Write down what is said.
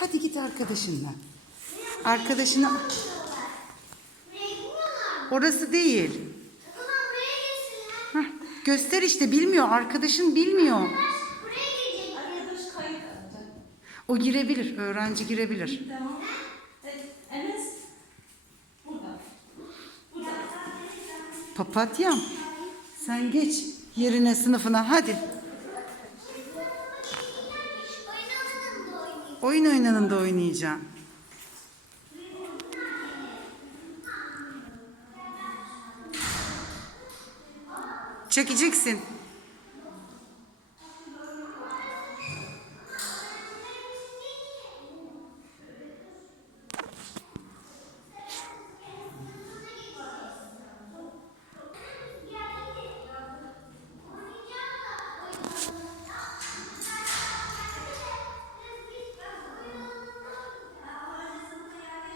Hadi git arkadaşınla. Arkadaşına... Orası değil. Hah, göster işte bilmiyor. Arkadaşın bilmiyor. O girebilir. Öğrenci girebilir. Papatyam. Sen geç yerine sınıfına hadi. Oyun oynanın da oynayacaksın. Çekeceksin.